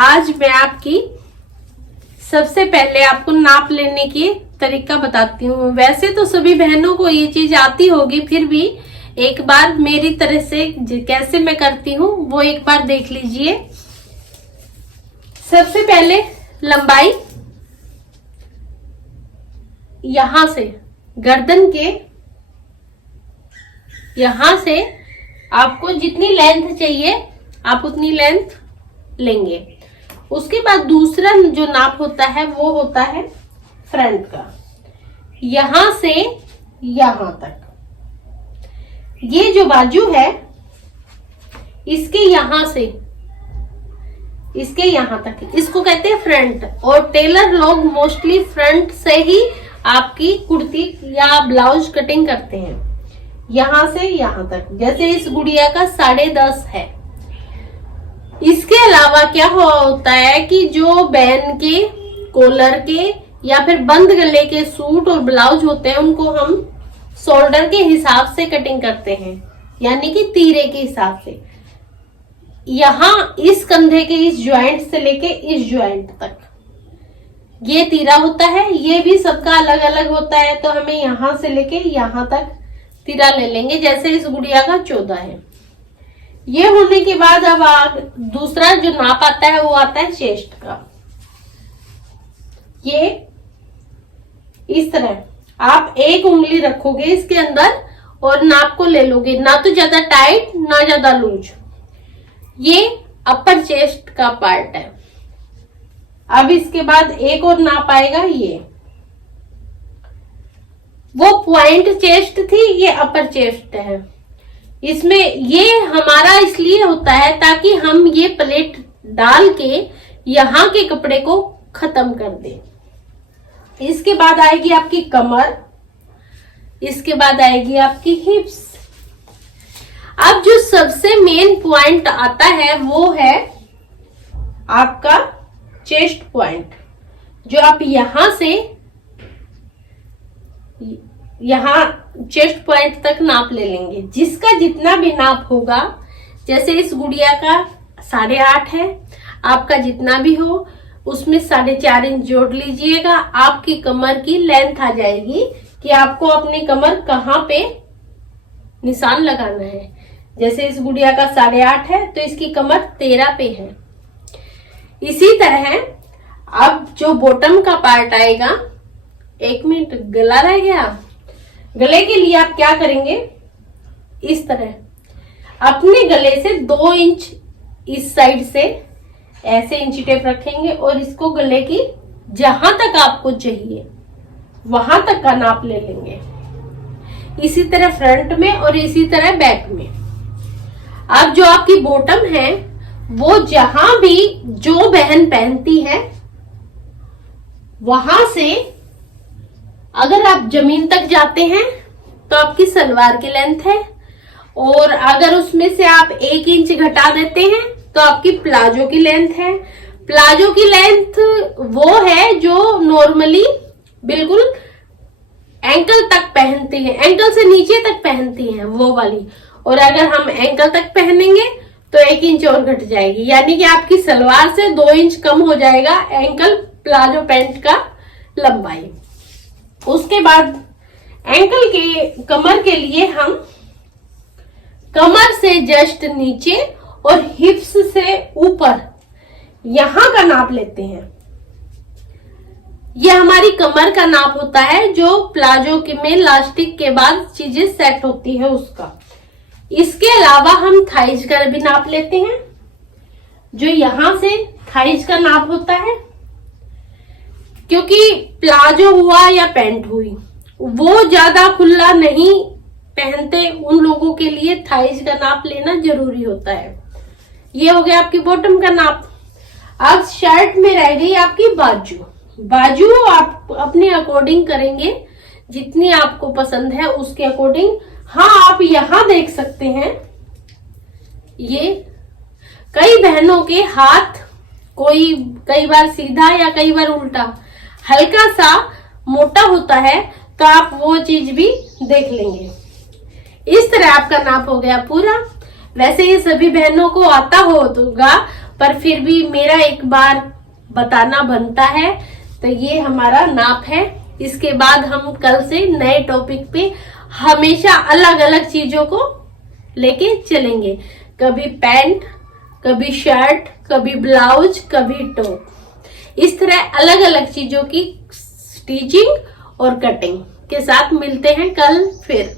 आज मैं आपकी सबसे पहले आपको नाप लेने की तरीका बताती हूँ। वैसे तो सभी बहनों को ये चीज आती होगी, फिर भी एक बार मेरी तरह से कैसे मैं करती हूँ वो एक बार देख लीजिए। सबसे पहले लंबाई यहां से गर्दन के यहां से आपको जितनी लेंथ चाहिए आप उतनी लेंथ लेंगे। उसके बाद दूसरा जो नाप होता है वो होता है फ्रंट का, यहां से यहां तक। ये जो बाजू है इसके यहां से इसके यहां तक, इसको कहते हैं फ्रंट। और टेलर लोग मोस्टली फ्रंट से ही आपकी कुर्ती या ब्लाउज कटिंग करते हैं, यहां से यहां तक। जैसे इस गुड़िया का 10.5 है। इसके अलावा क्या होता है कि जो बहन के कॉलर के या फिर बंद गले के सूट और ब्लाउज होते हैं उनको हम शोल्डर के हिसाब से कटिंग करते हैं, यानी कि तीरे के हिसाब से। यहां इस कंधे के इस ज्वाइंट से लेके इस ज्वाइंट तक ये तीरा होता है। ये भी सबका अलग अलग होता है, तो हमें यहां से लेके यहां तक तीरा ले लेंगे। जैसे इस गुड़िया का 14 है। ये होने के बाद अब दूसरा जो नाप आता है वो आता है चेस्ट का। ये इस तरह आप एक उंगली रखोगे इसके अंदर और नाप को ले लोगे, ना तो ज्यादा टाइट ना ज्यादा लूज। ये अपर चेस्ट का पार्ट है। अब इसके बाद एक और नाप आएगा, ये वो पॉइंट चेस्ट थी, ये अपर चेस्ट है। इसमें ये हमारा इसलिए होता है ताकि हम ये प्लेट डाल के यहां के कपड़े को खत्म कर दें। इसके बाद आएगी आपकी कमर, इसके बाद आएगी आपकी हिप्स। अब जो सबसे मेन पॉइंट आता है वो है आपका चेस्ट पॉइंट, जो आप यहां से यहां चेस्ट पॉइंट तक नाप ले लेंगे। जिसका जितना भी नाप होगा, जैसे इस गुड़िया का 8.5 है, आपका जितना भी हो उसमें 4.5 इंच जोड़ लीजिएगा। आपकी कमर की लेंथ आ जाएगी कि आपको अपनी कमर कहाँ पे निशान लगाना है। जैसे इस गुड़िया का 8.5 है तो इसकी कमर 13 पे है। इसी तरह अब जो बॉटम का पार्ट आएगा, 1 मिनट गला रह गया। गले के लिए आप क्या करेंगे, इस तरह अपने गले से 2 इंच इस साइड से ऐसे इंची टेप रखेंगे और इसको गले की जहां तक आपको चाहिए वहां तक का नाप ले लेंगे। इसी तरह फ्रंट में और इसी तरह बैक में। अब जो आपकी बॉटम है वो जहां भी जो बहन पहनती है वहां से अगर आप जमीन तक जाते हैं तो आपकी सलवार की लेंथ है, और अगर उसमें से आप 1 इंच घटा देते हैं तो आपकी प्लाजो की लेंथ है। प्लाजो की लेंथ वो है जो नॉर्मली बिल्कुल एंकल तक पहनती है, एंकल से नीचे तक पहनती है वो वाली। और अगर हम एंकल तक पहनेंगे तो 1 इंच और घट जाएगी, यानी कि आपकी सलवार से 2 इंच कम हो जाएगा एंकल प्लाजो पैंट का लंबाई। उसके बाद एंकल के कमर के लिए हम कमर से जस्ट नीचे और हिप्स से ऊपर यहां का नाप लेते हैं। यह हमारी कमर का नाप होता है, जो प्लाजो के में लास्टिक के बाद चीजें सेट होती है उसका। इसके अलावा हम थाइज का भी नाप लेते हैं, जो यहां से थाइज का नाप होता है। क्योंकि प्लाजो हुआ या पैंट हुई वो ज्यादा खुला नहीं पहनते, उन लोगों के लिए थाइज का नाप लेना जरूरी होता है। ये हो गया आपकी बॉटम का नाप। अब शर्ट में रह गई आपकी बाजू। बाजू आप अपने अकॉर्डिंग करेंगे, जितनी आपको पसंद है उसके अकॉर्डिंग। हाँ, आप यहां देख सकते हैं, ये कई बहनों के हाथ कई बार सीधा या कई बार उल्टा हल्का सा मोटा होता है, तो आप वो चीज भी देख लेंगे। इस तरह आपका नाप हो गया पूरा। वैसे ये सभी बहनों को आता होगा, पर फिर भी मेरा एक बार बताना बनता है। तो ये हमारा नाप है। इसके बाद हम कल से नए टॉपिक पे हमेशा अलग अलग चीजों को लेके चलेंगे। कभी पैंट, कभी शर्ट, कभी ब्लाउज, कभी टॉप, इस तरह अलग अलग चीजों की स्टिचिंग और कटिंग के साथ मिलते हैं कल फिर।